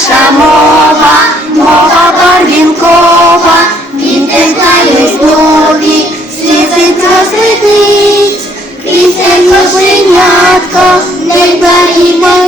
наша мова, мова барвінкова, він текає знові, слізи розглядить, пісень кошенятка, не берімо.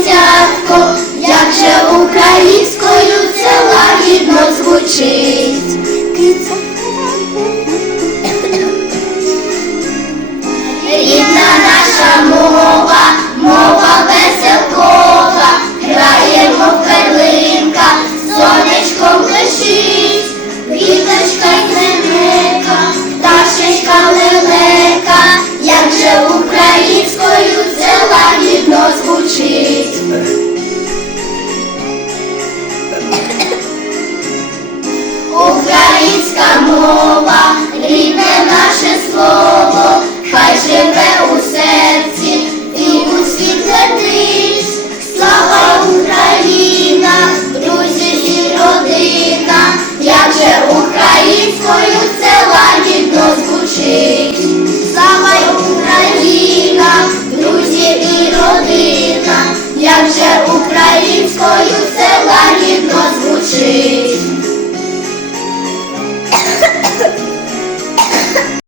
discutir. українською села рідно